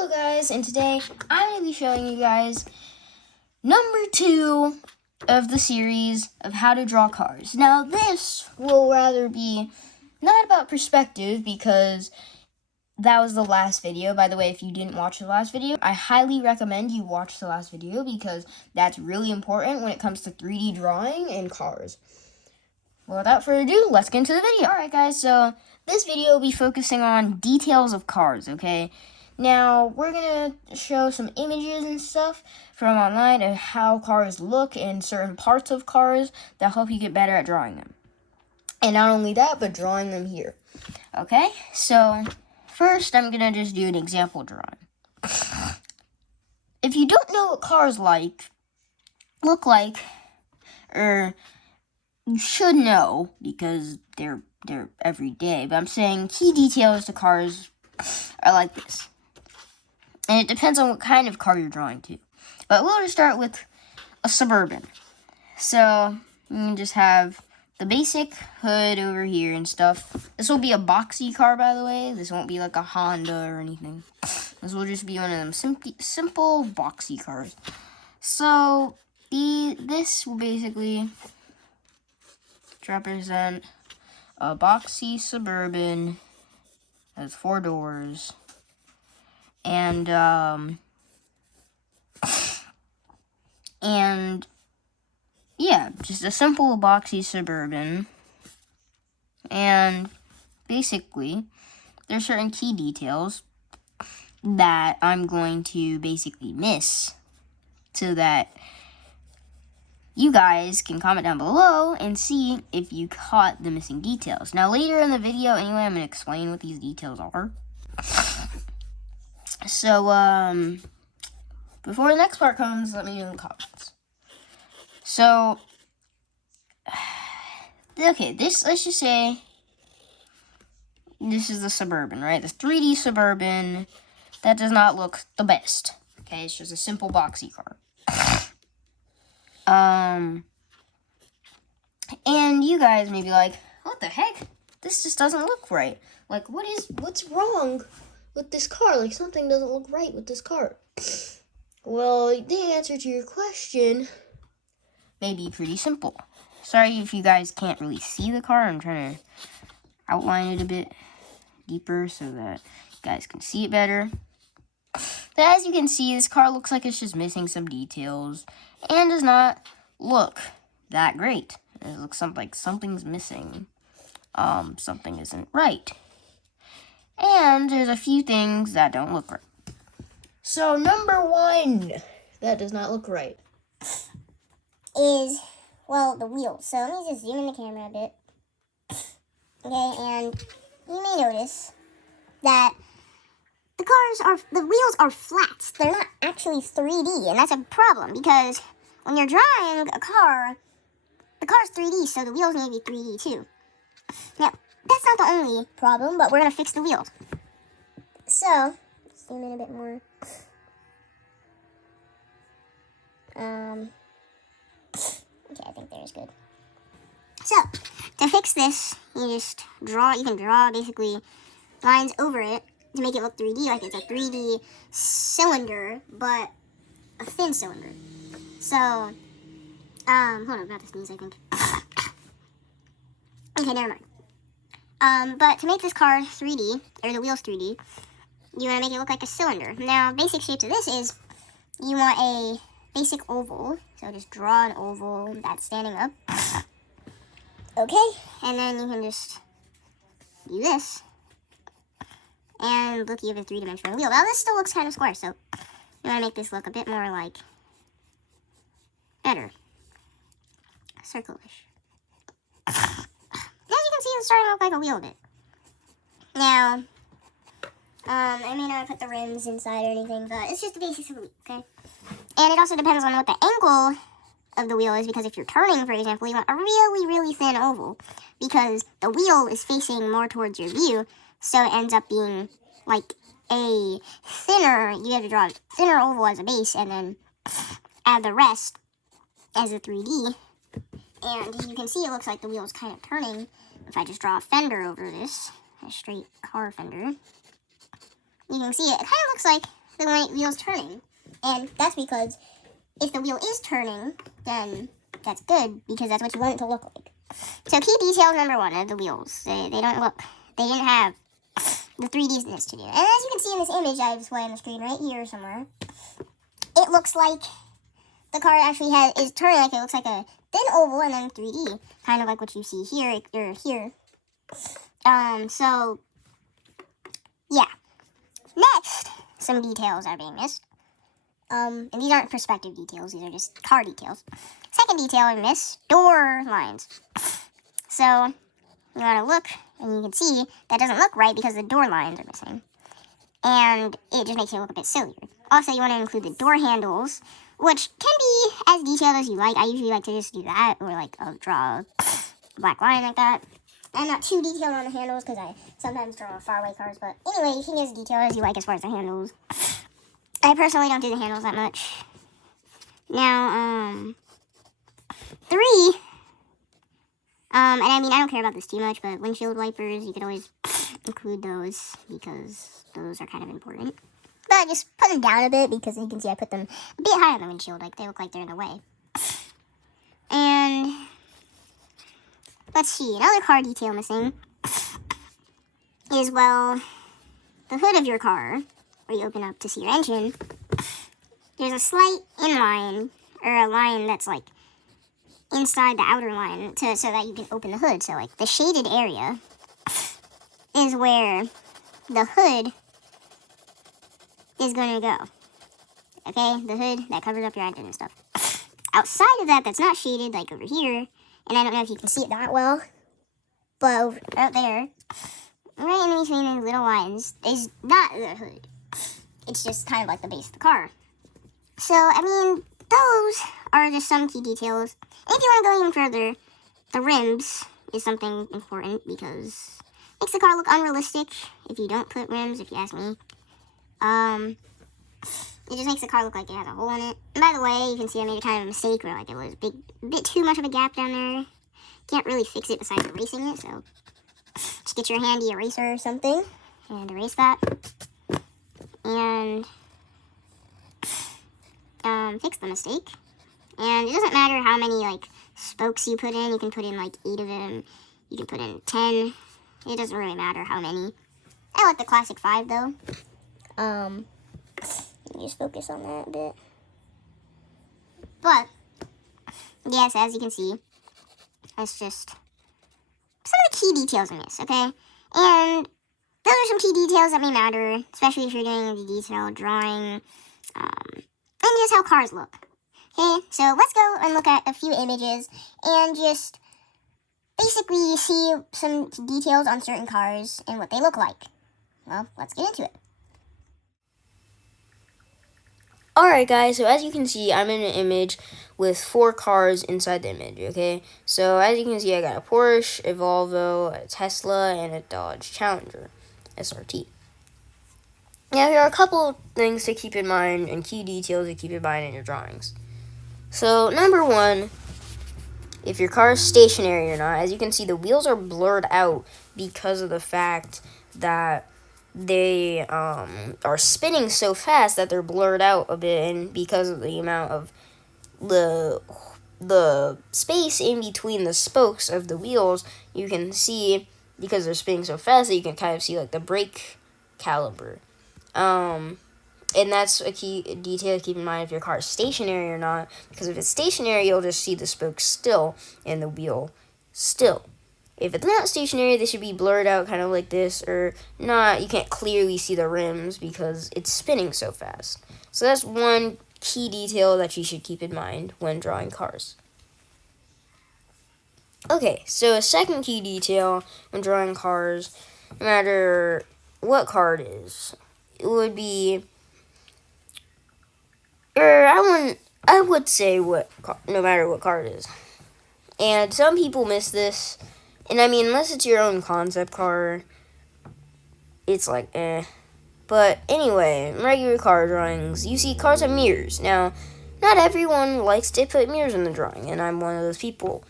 Hello guys, and today I'm going to be showing you guys number 2 of the series of how to draw cars. Now this will rather be not about perspective because that was the last video. By the way, if you didn't watch the last video, I highly recommend you watch the last video because that's really important when it comes to 3D drawing and cars. Well, without further ado, let's get into the video. Alright guys, so this video will be focusing on details of cars, okay? Now, we're going to show some images and stuff from online of how cars look and certain parts of cars that help you get better at drawing them. And not only that, but drawing them here. Okay, so first I'm going to just do an example drawing. If you don't know what cars look like, or you should know because they're every day, but I'm saying key details to cars are like this. And it depends on what kind of car you're drawing too. But we'll just start with a Suburban. So you can just have the basic hood over here and stuff. This will be a boxy car, by the way. This won't be like a Honda or anything. This will just be one of them simple boxy cars. So this will basically represent a boxy Suburban. Has 4 doors. And yeah, just a simple boxy Suburban. And basically, there's certain key details that I'm going to basically miss so that you guys can comment down below and see if you caught the missing details. Now, later in the video, anyway, I'm going to explain what these details are. So, before the next part comes, let me know in the comments. So, okay, let's just say, this is the Suburban, right? The 3D Suburban, that does not look the best. Okay, it's just a simple boxy car. And you guys may be like, what the heck? This just doesn't look right. Like, what's wrong with this car? Like, something doesn't look right with this car. Well, the answer to your question may be pretty simple. Sorry if you guys can't really see the car. I'm trying to outline it a bit deeper so that you guys can see it better. But as you can see, this car looks like it's just missing some details and does not look that great. It looks like something's missing. Something isn't right. And there's a few things that don't look right. So, number 1 that does not look right is, well, the wheels. So, let me just zoom in the camera a bit. Okay, and you may notice that the wheels are flat. They're not actually 3D, and that's a problem because when you're drawing a car, the car's 3D, so the wheels need to be 3D too. Now, that's not the only problem, but we're going to fix the wheels. So, zoom in a bit more. Okay, I think there's good. So, to fix this, you can draw basically lines over it to make it look 3D, like it's a 3D cylinder, but a thin cylinder. So, hold on, I'm about to sneeze, I think. Okay, never mind. But to make this car 3D, or the wheels 3D, you want to make it look like a cylinder. Now, basic shapes of this is, you want a basic oval. So just draw an oval that's standing up. Okay, and then you can just do this. And look, you have a 3-dimensional wheel. Now, this still looks kind of square, so you want to make this look a bit more like better. Circle-ish. As you can see, it's starting to look like a wheel a bit. Now, I may not put the rims inside or anything, but it's just the basics of the wheel, okay? And it also depends on what the angle of the wheel is, because if you're turning, for example, you want a really, really thin oval, because the wheel is facing more towards your view, so it ends up being like a thinner, you have to draw a thinner oval as a base, and then add the rest as a 3D. And you can see it looks like the wheel is kind of turning. If I just draw a fender over this, a straight car fender, you can see it kind of looks like the wheel's turning. And that's because if the wheel is turning, then that's good, because that's what you want it to look like. So key detail number 1 of the wheels. They didn't have the 3Dness to do. And as you can see in this image I display on the screen right here somewhere, it looks like the car actually is turning, like it looks like a thin oval and then 3D, kind of like what you see here or here. So yeah. Next, some details are being missed. And these aren't perspective details, these are just car details. Second detail I missed, door lines. So you want to look, and you can see that doesn't look right because the door lines are missing. And it just makes it look a bit sillier. Also, you want to include the door handles, which can be as detailed as you like. I usually like to just do that, or like I'll draw a black line like that. I'm not too detailed on the handles because I sometimes draw faraway cars, but anyway, you can get as detailed as you like as far as the handles. I personally don't do the handles that much. Now, 3, and I mean, I don't care about this too much, but windshield wipers, you could always include those because those are kind of important. But just put them down a bit because you can see I put them a bit high on the windshield, like they look like they're in the way. And let's see, another car detail missing is, well, the hood of your car, where you open up to see your engine. There's a slight inline, or a line that's like inside the outer line so that you can open the hood. So like the shaded area is where the hood is going to go. Okay, the hood that covers up your engine and stuff. Outside of that, that's not shaded, like over here, and I don't know if you can see it that well, but over out there, right in between these little lines, is not the hood. It's just kind of like the base of the car. So, I mean, those are just some key details. And if you want to go even further, the rims is something important because it makes the car look unrealistic if you don't put rims, if you ask me. It just makes the car look like it has a hole in it. And by the way, you can see I made a kind of a mistake where like it was a bit too much of a gap down there. Can't really fix it besides erasing it, so just get your handy eraser or something and erase that. And fix the mistake. And it doesn't matter how many like spokes you put in. You can put in like 8 of them. You can put in 10. It doesn't really matter how many. I like the classic 5 though. Let me just focus on that a bit. But yes, as you can see, that's just some of the key details in this, okay? And those are some key details that may matter, especially if you're doing the detailed drawing, and just how cars look. Okay, so let's go and look at a few images and just basically see some details on certain cars and what they look like. Well, let's get into it. Alright guys, so as you can see, I'm in an image with 4 cars inside the image, okay? So as you can see, I got a Porsche, a Volvo, a Tesla, and a Dodge Challenger SRT. Now there are a couple things to keep in mind and key details to keep in mind in your drawings. So number 1, if your car is stationary or not, as you can see, the wheels are blurred out because of the fact that they are spinning so fast that they're blurred out a bit, and because of the amount of the space in between the spokes of the wheels, you can see, because they're spinning so fast, that you can kind of see like the brake caliber. And that's a key detail to keep in mind if your car is stationary or not, because if it's stationary, you'll just see the spokes still and the wheel still. If it's not stationary, they should be blurred out kind of like this, or not. You can't clearly see the rims because it's spinning so fast. So that's one key detail that you should keep in mind when drawing cars. Okay, so a second key detail when drawing cars, no matter what car it is, it would be, I would say no matter what car it is. And some people miss this. And I mean, unless it's your own concept car, it's like, eh. But anyway, in regular car drawings, you see cars have mirrors. Now, not everyone likes to put mirrors in the drawing, and I'm one of those people.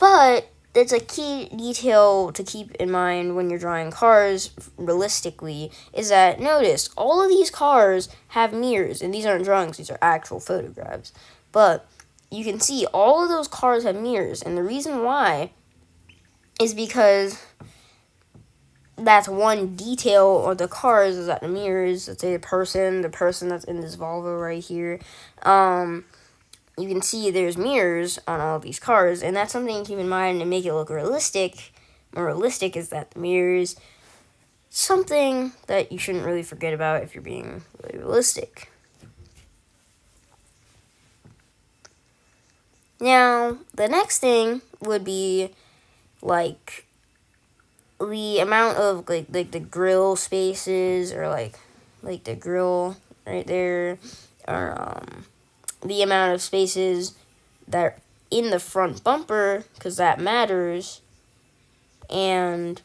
But it's a key detail to keep in mind when you're drawing cars realistically, is that notice all of these cars have mirrors, and these aren't drawings, these are actual photographs. But you can see all of those cars have mirrors, and the reason why is because that's one detail of the cars, is that the mirrors, let's say the person that's in this Volvo right here, you can see there's mirrors on all these cars, and that's something to keep in mind and make it look realistic. More realistic is that the mirrors, something that you shouldn't really forget about if you're being really realistic. Now, the next thing would be like the amount of like the grill spaces, or like the grill right there, or the amount of spaces that are in the front bumper, because that matters, and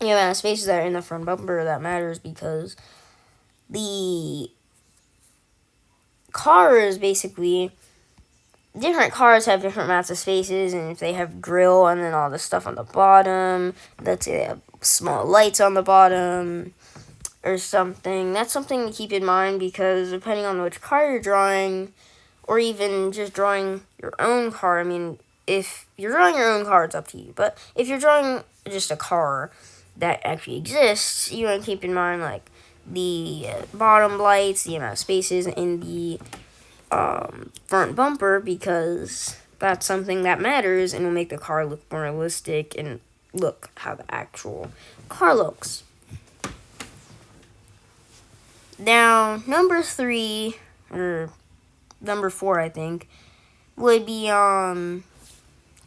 the amount of spaces that are in the front bumper, that matters because the cars, basically, different cars have different amounts of spaces, and if they have grill and then all the stuff on the bottom, let's say they have small lights on the bottom or something, that's something to keep in mind, because depending on which car you're drawing, or even just drawing your own car, I mean, if you're drawing your own car, it's up to you, but if you're drawing just a car that actually exists, you want to keep in mind, like, the bottom lights, the amount of spaces in the front bumper, because that's something that matters and will make the car look more realistic and look how the actual car looks. Now, number 3, or number 4, I think, would be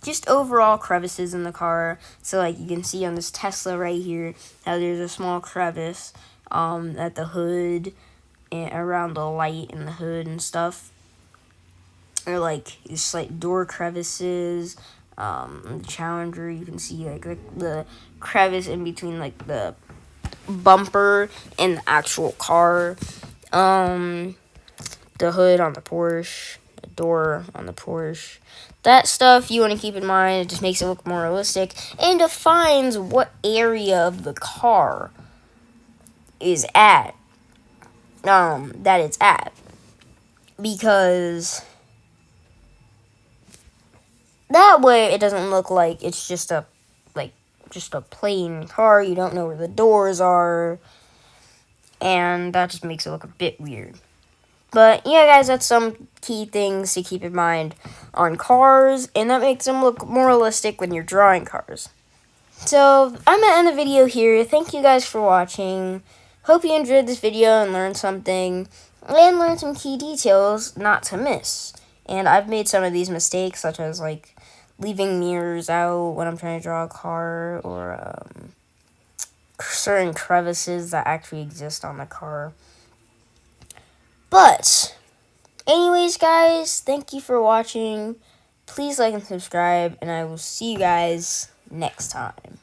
just overall crevices in the car. So, like, you can see on this Tesla right here how there's a small crevice at the hood and around the light in the hood and stuff. Or like just like door crevices. The Challenger, you can see like the crevice in between like the bumper and the actual car. The hood on the Porsche, the door on the Porsche. That stuff you want to keep in mind. It just makes it look more realistic and defines what area of the car is at. That it's at, because that way it doesn't look like it's just a plain car. You don't know where the doors are, and that just makes it look a bit weird. But yeah, guys, that's some key things to keep in mind on cars, and that makes them look more realistic when you're drawing cars. So I'm gonna end the video here. Thank you guys for watching. Hope you enjoyed this video and learned something, and learned some key details not to miss. And I've made some of these mistakes, such as like leaving mirrors out when I'm trying to draw a car, or certain crevices that actually exist on the car. But anyways, guys, thank you for watching. Please like and subscribe, and I will see you guys next time.